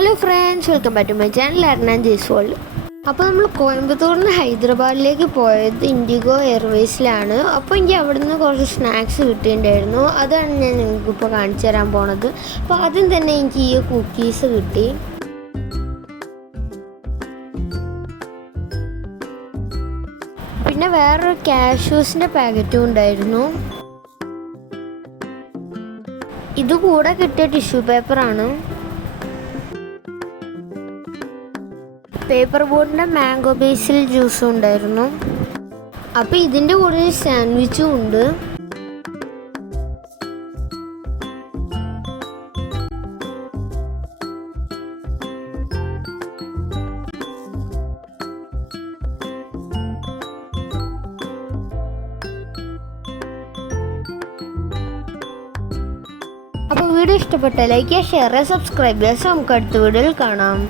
Hello friends, welcome back to my channel അർണാൻ ജയ്സ് world. അപ്പോൾ നമ്മൾ കോയമ്പത്തൂരിൽ നിന്ന് ഹൈദരാബാദിലേക്ക് പോയത് ഇൻഡിഗോ എയർവേസിലാണ്. അപ്പോൾ എനിക്ക് അവിടെ നിന്ന് കുറച്ച് സ്നാക്സ് കിട്ടിയിട്ടുണ്ടായിരുന്നു. അതാണ് ഞാൻ നിങ്ങൾക്കിപ്പോൾ കാണിച്ചു തരാൻ പോണത്. അപ്പോൾ ആദ്യം തന്നെ എനിക്ക് ഈ കുക്കീസ് കിട്ടി. പിന്നെ വേറൊരു കാഷ്യൂസിൻ്റെ പാക്കറ്റും ഉണ്ടായിരുന്നു. ഇതുകൂടെ കിട്ടിയ ടിഷ്യൂ പേപ്പറാണ്. പേപ്പർ ബോട്ടിൻ്റെ മാംഗോ ബേസിൽ ജ്യൂസും ഉണ്ടായിരുന്നു. അപ്പോൾ ഇതിൻ്റെ കൂടെ സാൻഡ്വിച്ചും ഉണ്ട്. അപ്പോൾ വീഡിയോ ഇഷ്ടപ്പെട്ട ലൈക്ക് ചെയ്യുക, ഷെയർ ചെയ്യുക, സബ്സ്ക്രൈബ് ചെയ്യുക. നമുക്ക് അടുത്ത വീഡിയോയിൽ കാണാം.